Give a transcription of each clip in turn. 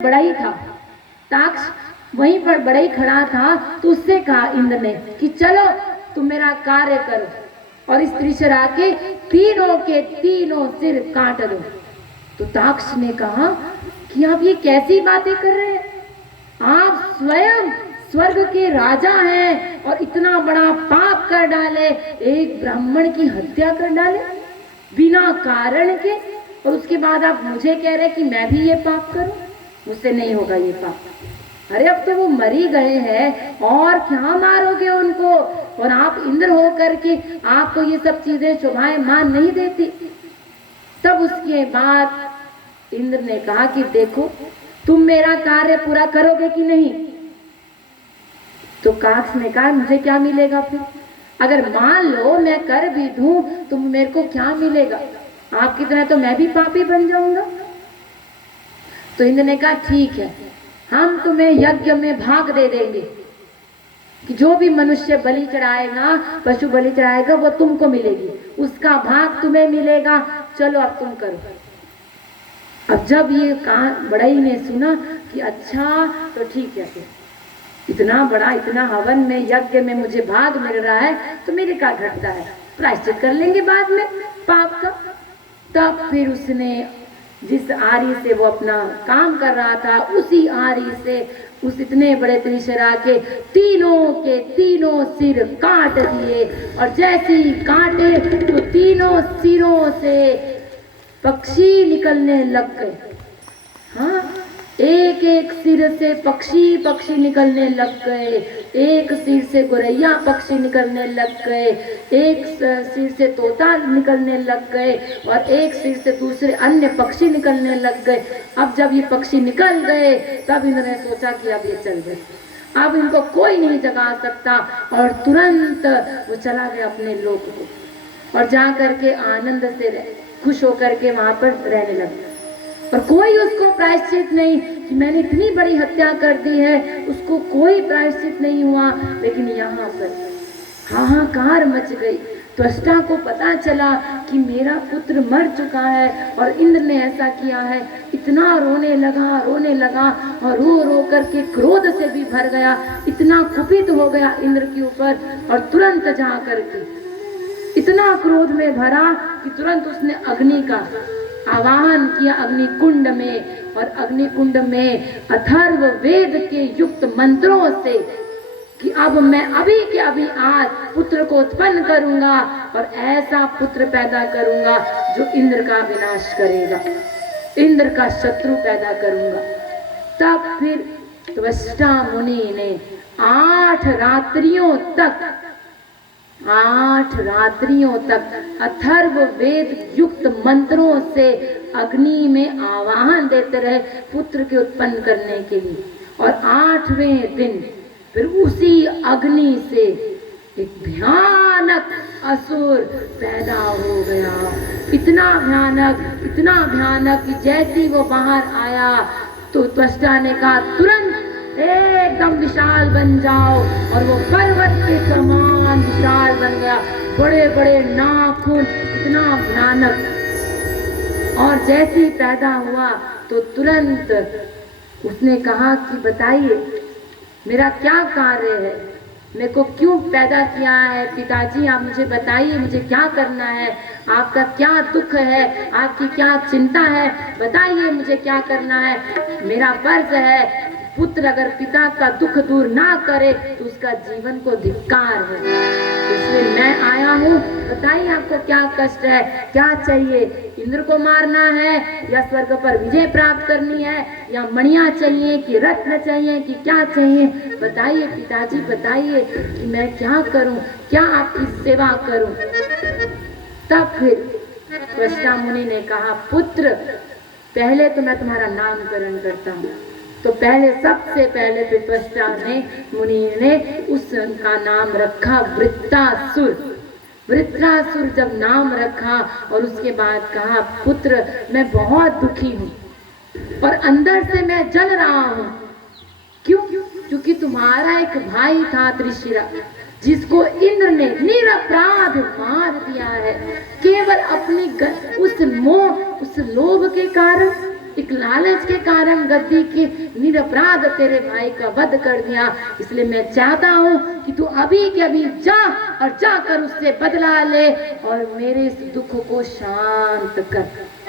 बड़ा ही था। ताक्ष वहीं पर बड़ा ही खड़ा था, तो उससे कहा इंद्र ने कि चलो तुम मेरा कार्य करो और इस त्रिशरा के तीनों के तीनों सिर काट दो। तो ताक्ष ने कहा कि आप ये कैसी बातें कर रहे हैं? आप स्वयं स्वर्ग के राजा हैं और इतना बड़ा पाप कर डाले, एक ब्राह्मण की हत्या कर डाले बिना कारण के, और उसके बाद आप मुझे कह रहे कि मैं भी ये पाप करूं? मुझसे नहीं होगा ये पाप। अरे अब तो वो मरी गए हैं और क्या मारोगे उनको? और आप इंद्र हो करके आपको ये सब चीजें शोभायमान नहीं देती। तब उसके बाद इंद्र ने कहा कि देखो तुम मेरा कार्य पूरा करोगे कि नहीं? तो काक्ष ने कहा मुझे क्या मिलेगा फिर? अगर मान लो मैं कर भी दूं तो मेरे को क्या मिलेगा? आपकी तरह तो मैं भी पापी बन जाऊंगा। तो इंद्र ने कहा ठीक है, हम तुम्हें यज्ञ में भाग दे देंगे कि जो भी मनुष्य बलि चढ़ाएगा, पशु बलि चढ़ाएगा, वो तुमको मिलेगी, उसका भाग तुम्हें मिलेगा। चलो अब तुम करो। अब जब ये बड़ाई ने सुना कि अच्छा तो ठीक है, इतना बड़ा इतना हवन में यज्ञ में मुझे भाग मिल रहा है तो मेरे क्या घटता है, प्रायश्चित कर लेंगे बाद में पाप का। तब फिर उसने जिस आरी से वो अपना काम कर रहा था, उसी आरी से उस इतने बड़े त्रिशरा के तीनों सिर काट दिए। और जैसे ही काटे तो तीनों सिरों से पक्षी निकलने लग गए। हाँ, एक एक सिर से पक्षी निकलने लग गए, एक सिर से गोरैया पक्षी निकलने लग गए, एक सिर से तोता निकलने लग गए और एक सिर से दूसरे अन्य पक्षी निकलने लग गए। अब जब ये पक्षी निकल गए तब इन्होंने सोचा कि अब ये चल गए, अब इनको कोई नहीं जगा सकता। और तुरंत वो चला गया अपने लोक को और जा करके आनंद से खुश होकर के वहां पर रहने लगा। और कोई उसको प्रायश्चित नहीं कि मैंने इतनी बड़ी हत्या कर दी है, उसको कोई प्रायश्चित नहीं हुआ। लेकिन यहाँ पर हाहाकार मच गई। त्वष्टा को पता चला कि मेरा पुत्र मर चुका है और इंद्र ने ऐसा किया है। इतना रोने लगा और रो रो करके क्रोध से भी भर गया, इतना कुपित हो गया इंद्र के ऊपर। और तुरंत जा करके इतना क्रोध में भरा कि तुरंत उसने अग्नि का आवाहन किया अग्निकुंड में, और अग्निकुंड में अथर्व वेद के युक्त मंत्रों से कि अब मैं अभी के अभी आज पुत्र को उत्पन्न करूंगा और ऐसा पुत्र पैदा करूंगा जो इंद्र का विनाश करेगा, इंद्र का शत्रु पैदा करूंगा। तब फिर त्वष्टा मुनि ने 8 रात्रियों तक अथर्व वेद युक्त मंत्रों से अग्नि में आवाहन देते रहे पुत्र के उत्पन्न करने के लिए। और 8वें दिन फिर उसी अग्नि से एक भयानक असुर पैदा हो गया। इतना भयानक कि जैसे ही वो बाहर आया तो त्वष्टा ने कहा तुरंत एकदम विशाल बन जाओ, और वो पर्वत के समान विशाल बन गया, बड़े बड़े नाखून, इतना भयानक। और जैसे ही पैदा हुआ तो तुरंत उसने कहा कि बताइए मेरा क्या कार्य है, मेरे को क्यों पैदा किया है पिताजी, आप मुझे बताइए मुझे क्या करना है, आपका क्या दुख है, आपकी क्या चिंता है, बताइए मुझे क्या करना है। मेरा फर्ज है, पुत्र अगर पिता का दुख दूर ना करे तो उसका जीवन को धिक्कार है। इसलिए मैं आया हूँ, बताइए आपको क्या कष्ट है, क्या चाहिए, इंद्र को मारना है या स्वर्ग पर विजय प्राप्त करनी है, या मणियां चाहिए कि रत्न चाहिए कि क्या चाहिए, बताइए पिताजी बताइए कि मैं क्या करूं, क्या आपकी सेवा करूं। तब फिर त्वष्टा मुनि ने कहा पुत्र पहले तो मैं तुम्हारा नामकरण करता हूँ। तो सबसे पहले त्वष्टा ने मुनि ने उसका नाम रखा वृत्रासुर। वृत्रासुर जब नाम रखा और उसके बाद कहा पुत्र मैं बहुत दुखी हूँ और अंदर से मैं जल रहा हूँ। क्यों? क्योंकि तुम्हारा एक भाई था त्रिशिरा, जिसको इंद्र ने निरपराध मार दिया है, केवल अपनी उस लोभ के कारण, एक लालच के कारण गद्दी के निरपराध तेरे भाई का वध कर दिया। इसलिए मैं चाहता हूँ कि तू अभी के अभी जा और जाकर उससे बदला ले और मेरे इस दुख को शांत कर।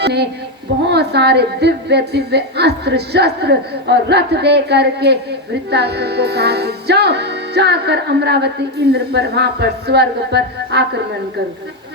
ने बहुत सारे दिव्य दिव्य अस्त्र शस्त्र और रथ दे करके वृत्तासुर को कहा कि जाओ जाकर अमरावती इंद्र पर, वहां पर स्वर्ग पर आक्रमण करो।